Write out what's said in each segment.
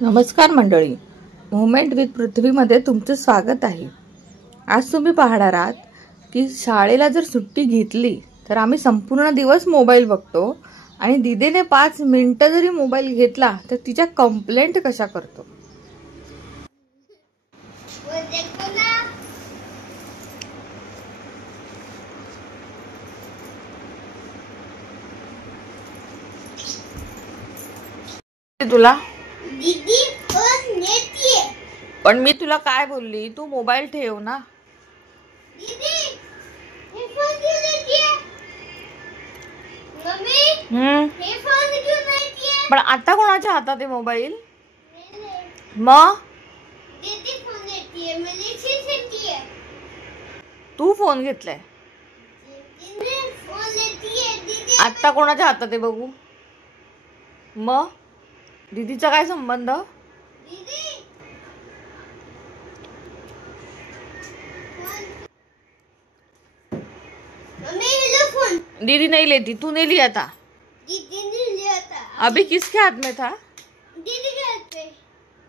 नमस्कार मंडळी, movement with पृथ्वीमध्ये तुमचं स्वागत आहे। आज तुम्ही पाहणार आहात की शाळेला जर सुट्टी घेतली तर आम्ही संपूर्ण दिवस मोबाईल बघतो आणि दीदीने 5 मिनिटं जरी मोबाईल घेतला तर तिच्या कंप्लेंट कशा करतो। तुला दीदी फोन नेतीये, पण मी तुला काय बोलली, तू मोबाईल ठेव ना। दीदी हे फोन क्यों नेतीये? मम्मी हे फोन क्यों नेतीये? पण आता कोणाच्या हातात आहे मोबाईल? मेरे। मग दीदी फोन नेतीये, मेरी नेतीये। तू फोन घेतलाय, दीदी फोन नेतीये, दीदी आता कोणाच्या हातात आहे बघू। मग दीदीचा काय संबंध? दीदी मम्मी हेलो फोन। दीदी नहीं लेती, तू नहीं लिया था। दीदी ने लिया था। अभी किसके हाथ में था? दीदी के हाथ पे।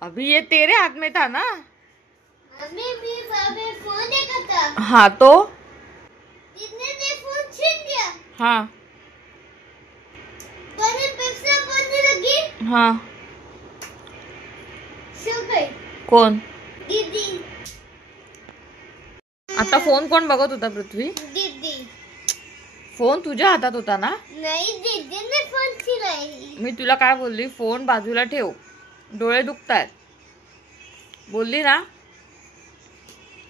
अभी ये तेरे हाथ में था ना। मम्मी भी बाबे फोन देखा था। हाँ तो दीदी ने फोन छीन लिया। हाँ मैंने पेप्सी बोलने लगी। हाँ सो गई कोण? दीदी। आता फोन कोण बघत होता पृथ्वी? दीदी फोन तुझ्या हातात होता ना। नहीं, दीदी ने फोन छिलाई। मी तुला काय बोलली, फोन बाजूला ठेव, डोळे दुखतायत बोलली ना।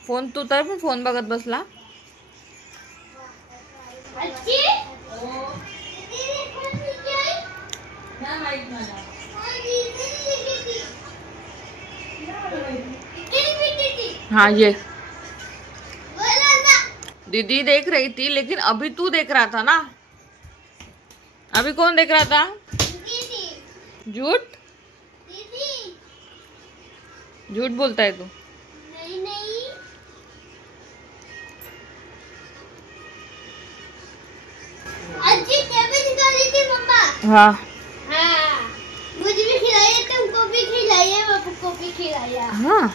फोन तू तर पण फोन बघत बसला। अच्छी दीदी ने फोन छिलाई ना, माहित मला। दीदी ने लेके थी। दीदी थी। हाँ ये बोला ना। दीदी देख रही थी, लेकिन अभी तू देख रहा था ना। अभी कौन देख रहा था? दीदी। झूठ दीदी झूठ बोलता है तू। नहीं नहीं। अच्छी कैबेज खाली थी मम्मा। हाँ हाँ मुझे भी खिलाइए, तुमको भी खिलाइए, बाबू को भी खिलाइए। हाँ